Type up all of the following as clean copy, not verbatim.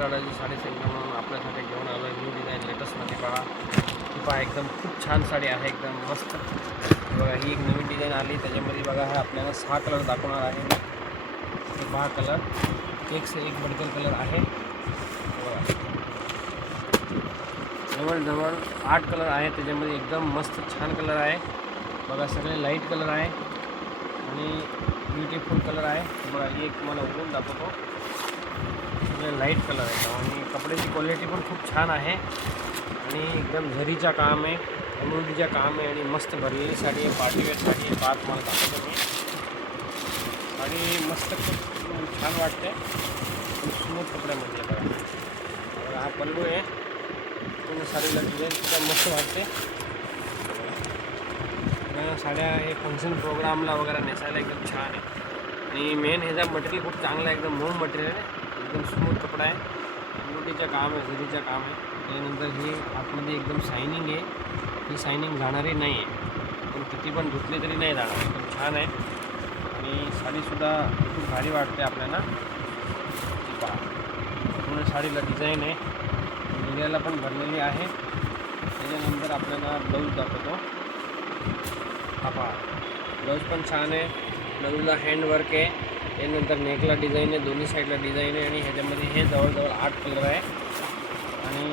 उदराडाची sari centre म्हणून आपल्यासाठी घेऊन आलो आहे. न्यू डिझाईन लेटेस्टमध्ये बघा. ही पहा एकदम खूप छान साडी आहे, एकदम मस्त. बघा ही एक नवीन डिझाईन आली, त्याच्यामध्ये बघा हा आपल्याला 6 कलर दाखवणार आहे. हे 6 कलर एक से एक बढ़कर कलर आहे. बघा जवळजवळ 8 कलर आहे, त्याच्यामध्ये एकदम मस्त छान कलर आहे. बघा सगळे लाईट कलर आहे आणि ब्युटिफुल कलर आहे. बघा एक तुम्हाला उघडून दाखवतो. सगळे लाईट कलर आहे आणि कपड्याची क्वालिटी पण खूप छान आहे आणि एकदम झरीचा काम आहे, एम्ब्रॉयडरीचा काम आहे आणि मस्त भरलेली साडी आहे. पार्टीवेअर साडी आहे. पाच मला दाखवतो मी. आणि मस्त खूप छान वाटते आणि स्मूथ कपड्यामध्ये. बघा हा पल्लू आहे. पूर्ण साडीला डिझाईनसुद्धा मस्त वाटते. साड्या हे फंक्शन प्रोग्रामला वगैरे नेसायला एकदम छान आहे आणि मेन ह्याचा मटेरियल खूप चांगला आहे, एकदम मऊ मटेरियल आहे, एकदम स्मूथ कपडा आहे. एम्ब्रॉयडरीचं काम आहे, झरीचं काम आहे. त्यानंतर ही आतमध्ये एकदम शायनिंग आहे. ही शायनिंग जाणारी नाही आहे, पण किती पण धुतली तरी नाही जाणार. एकदम छान आहे आणि साडीसुद्धा खूप भारी वाटते आपल्याला. पहा पूर्ण साडीला डिझाईन आहे, निर्याला पण भरलेली आहे. त्याच्यानंतर आपल्याला ब्लाऊज दाखवतो. हा पहा ब्लाऊज पण छान आहे. ब्लाऊजला हँडवर्क आहे. त्यानंतर नेकला डिझाईन आहे, दोन्ही साईडला डिझाईन आहे आणि ह्याच्यामध्ये हे जवळजवळ 8 कलर आहे. आणि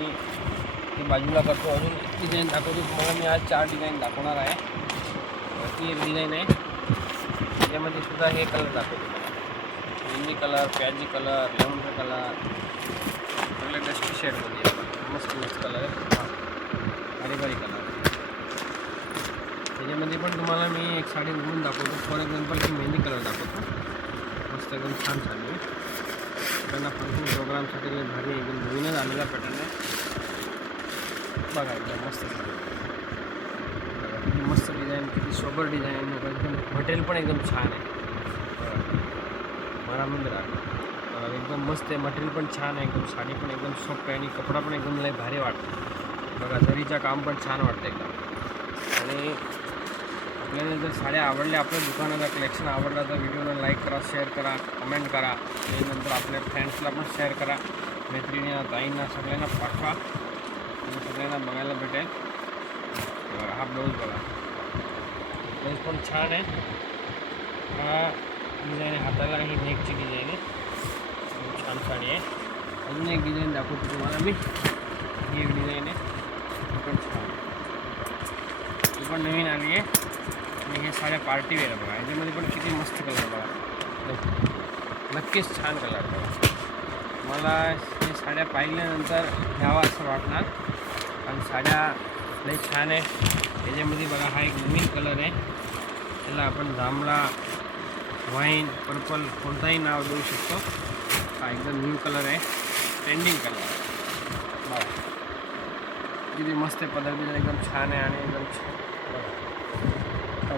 हे बाजूला करतो, अजून एक डिझाईन दाखवतो तुम्हाला. मी आज 4 डिझाईन दाखवणार आहे. ती एक डिझाईन आहे, त्याच्यामध्ये सुद्धा हे कलर दाखवतो. हिंदी कलर, प्याजी कलर, लेमन कलर, सगळे डस्टी शेडमध्ये मस्त मस्त कलर आहे. भारी भारी कलर. त्याच्यामध्ये पण तुम्हाला मी एक साडी उघडून दाखवतो. For example he mehndi colour दाखवतो. मस्त एकदम छान साडी आहे. त्यांना फंक्शन प्रोग्रामसाठी भारी एकदम नवीनच आलेला पॅटर्न आहे. बघा एकदम मस्त साडी. किती मस्त डिझाईन, किती सोबर डिझाईन. एकदम मटेरियल पण एकदम छान आहे. मरामध्ये राहतो. एकदम मस्त आहे, मटेरियल पण छान आहे. एकदम साडी पण एकदम सॉफ्ट आहे आणि कपडा पण एकदम लय भारी वाटतो. बघा जरीचं काम पण छान वाटतं एकदम. आणि आपल्याला जर साड्या आवडल्या, आपल्या दुकानाचा कलेक्शन आवडला तर व्हिडिओला लाईक करा, शेअर करा, कमेंट करा. त्यानंतर आपल्या फ्रेंड्सला पण शेअर करा, मैत्रिणींना, ताईंना, सगळ्यांना पाठवा आणि सगळ्यांना बघायला भेटेल. हा ब्लाऊज बघा, ब्लाऊज पण छान आहे. हा डिझाईन आहे, हाताला ही नेकची डिझाईन आहे. छान साडी आहे. अजून एक डिझाईन दाखवतो तुम्हाला मी. ही एक डिझाईन आहे, ही पण छान आहे. ही पण नवीन आली आहे आणि हे साड्या पार्टीवेअर बघा. याच्यामध्ये पण किती मस्त कलर बघा, नक्कीच छान कलर बघा. मला हे साड्या पाहिल्यानंतर घ्यावा असं वाटणार आणि साड्या लई छान आहे. याच्यामध्ये बघा हा एक नवीन कलर आहे. त्याला आपण जांभळा, व्हाईन, पर्पल कोणताही नाव देऊ शकतो. हा एकदम न्यू कलर आहे, ट्रेंडिंग कलर आहे. बघा किती मस्त आहे. पदर बिदर एकदम छान आहे आणि एकदम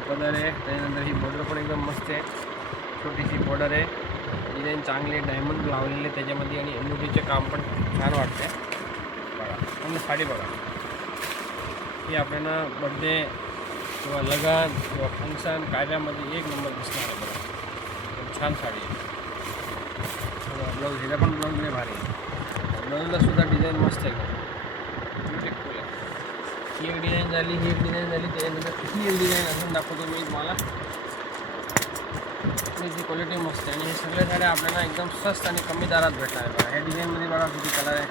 पदर आहे. त्यानंतर ही बॉर्डर पण एकदम मस्त आहे, छोटीशी बॉर्डर आहे. डिझाईन चांगले डायमंड लावलेले त्याच्यामध्ये आणि एम्ब्रॉयडरीचे काम पण छान वाटते. बघा आणि साडी बघा, ही आपल्याला बड्डे किंवा लग्न किंवा फंक्शन कार्यामध्ये एक नंबर दिसणार आहे. बघा छान साडी आहे. ब्लाऊज, ह्याचा पण ब्लाऊज लय भारी आहे. ब्लाऊजला सुद्धा डिझाईन मस्त आहे, ब्युटिफुल आहे. ही एक डिझाईन झाली, ही एक डिझाईन झाली. त्याच्यानंतर ही एक डिझाईन अजून दाखवतो मी तुम्हाला. त्याची क्वालिटी मस्त आहे आणि हे सगळे साड्या आपल्याला एकदम स्वस्त आणि कमी दरात भेटणार आहे. बघा ह्या डिझाईनमध्ये बघा किती कलर आहे.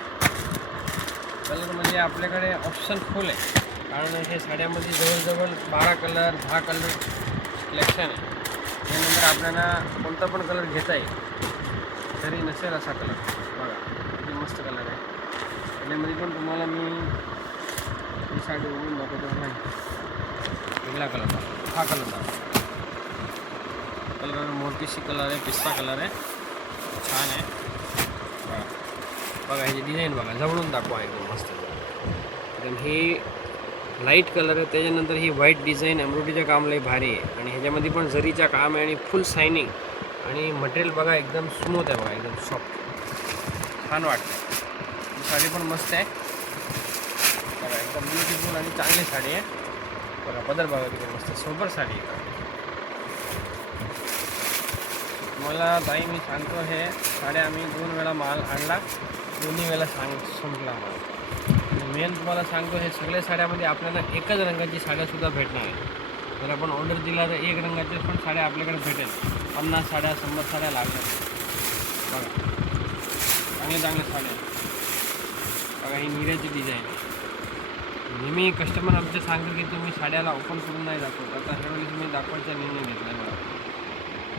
कलर म्हणजे आपल्याकडे ऑप्शन फुल आहे, कारण हे साड्यामध्ये जवळजवळ 12 कलर 10 कलर सिलेक्शन आहे. त्यानंतर आपल्याला कोणता पण कलर घेता येईल, तरी नसेल असा कलर. बघा किती मस्त कलर आहे. त्याच्यामध्ये पण तुम्हाला मी ही साडी उघडून दाखवतो. नाही वेगळा कलर, हा कलर दाखवतो. कलर मोठीशी कलर आहे, पिस्ता कलर आहे, छान आहे. बघा बघा ह्याची डिझाईन बघा, जवळून दाखवा एकदम मस्त. एकदम ही लाईट कलर आहे. त्याच्यानंतर ही व्हाईट डिझाईन, एम्ब्रॉयडरीचं काम लई भारी आहे आणि ह्याच्यामध्ये पण जरीचं काम आहे आणि फुल शायनिंग आणि मटेरियल बघा एकदम स्मूथ आहे. बघा एकदम सॉफ्ट, छान वाटतं. साडी पण मस्त आहे. बघा एकदम ब्युटिफुल आणि चांगली साडी आहे. बघा पदर बघा किती मस्त, सोबर साडी आहे. मला ताई मी सांगतो, हे साड्या आम्ही 2 वेळा माल आणला दोन्ही वेळेला संपला मला. मेन तुम्हाला सांगतो, हे सगळ्या साड्यामध्ये आपल्याला एकच रंगाची साड्यासुद्धा भेटणार आहे. जर आपण ऑर्डर दिला तर एक रंगाच्या पण साड्या आपल्याकडे भेटेल. 50 साड्या 100 साड्या लागणार. बघा चांगल्या चांगल्या साड्या. बघा ही निऱ्याची डिझाईन. नेहमी कस्टमर आमचे सांगतो की तुम्ही साड्याला ओपन करून नाही दाखवत. आता ह्यावेळेस मी दाखवायचा निर्णय घेतला आहे. बघा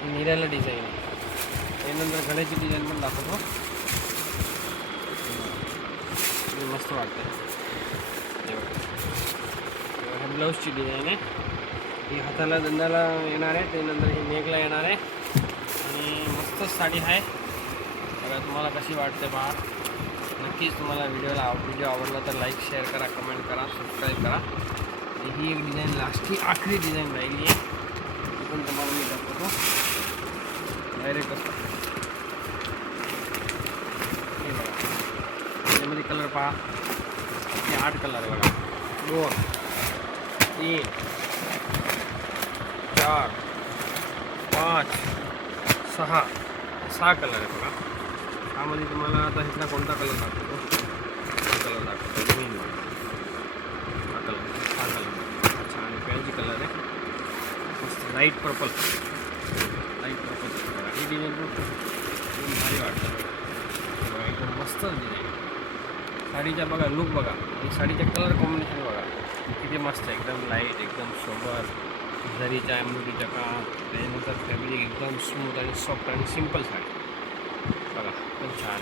ही निऱ्याला डिझाईन आहे. त्यानंतर गळ्याची डिझाईन पण दाखवतो. मस्त वाटतं. हे ब्लाऊजची डिझाईन आहे. ही हाताला दंडाला येणार आहे. त्यानंतर ही नेकला येणार आहे. आणि मस्तच साडी आहे. बघा तुम्हाला कशी वाटते पहा. नक्कीच तुम्हाला व्हिडिओ आवडला तर लाईक शेअर करा, कमेंट करा, सबस्क्राईब करा. ही एक डिझाईन लास्टची आखरी डिझाईन राहिली आहे. ती पण तुम्हाला मी दाखवतो. डायरेक्ट असं हे बघा. त्यामध्ये कलर पहा. हे 8 कलर आहे बघा. 2 3 4 5 6 कलर आहे बघा. त्यामध्ये तुम्हाला आता इथला कोणता कलर दाखवतो. कलर दाखवतो ग्रीन. हा कलर अच्छा. आणि पॅन्जी कलर आहे मस्त लाईट पर्पल. बघा ही डिझाईन पण खूप भारी वाटतं. बघा एकदम मस्त डिझाईन. साडीचा बघा लुक बघा. आणि साडीचा कलर कॉम्बिनेशन बघा किती मस्त आहे. एकदम लाईट, एकदम सोबर, जरीच्या एम्ब्रॉयडरीच्या काम. त्याच्यानंतर फॅब्रिक एकदम स्मूथ आणि सॉफ्ट आणि सिम्पल साडी. बघा पण छान.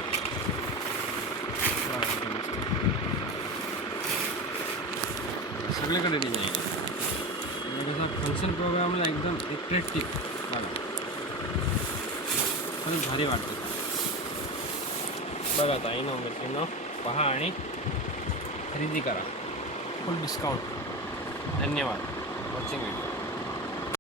सगळीकडे डिझाईन आहे. जसं फंक्शन प्रोग्रामला एकदम अट्रॅक्टिव्ह. बघा खरंच भारी वाटतं. बघा ताईनो मैत्रिणीनो पहा आणि खरेदी करा. फुल डिस्काउंट. धन्यवाद वॉचिंग व्हिडिओ.